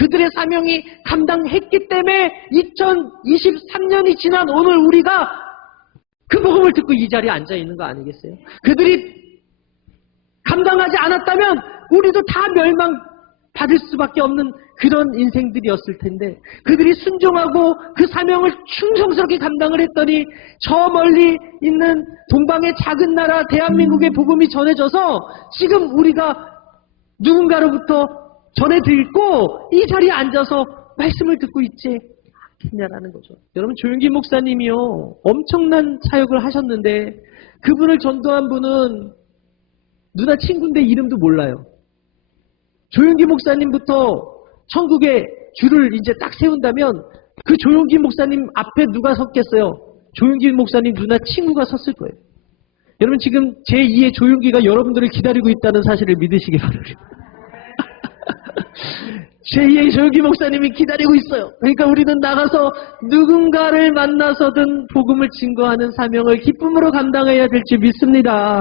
그들의 사명이 감당했기 때문에 2023년이 지난 오늘 우리가 그 복음을 듣고 이 자리에 앉아 있는 거 아니겠어요? 그들이 감당하지 않았다면 우리도 다 멸망 받을 수밖에 없는 그런 인생들이었을 텐데 그들이 순종하고 그 사명을 충성스럽게 감당을 했더니 저 멀리 있는 동방의 작은 나라 대한민국의 복음이 전해져서 지금 우리가 누군가로부터 전해 듣고 이 자리에 앉아서 말씀을 듣고 있지 않겠냐라는 거죠. 여러분 조윤기 목사님이요 엄청난 사역을 하셨는데 그분을 전도한 분은 누나 친구인데 이름도 몰라요. 조용기 목사님부터 천국에 줄을 이제 딱 세운다면 그 조용기 목사님 앞에 누가 섰겠어요? 조용기 목사님 누나 친구가 섰을 거예요. 여러분 지금 제2의 조용기가 여러분들을 기다리고 있다는 사실을 믿으시기 바랍니다. 제2의 조용기 목사님이 기다리고 있어요. 그러니까 우리는 나가서 누군가를 만나서든 복음을 증거하는 사명을 기쁨으로 감당해야 될지 믿습니다.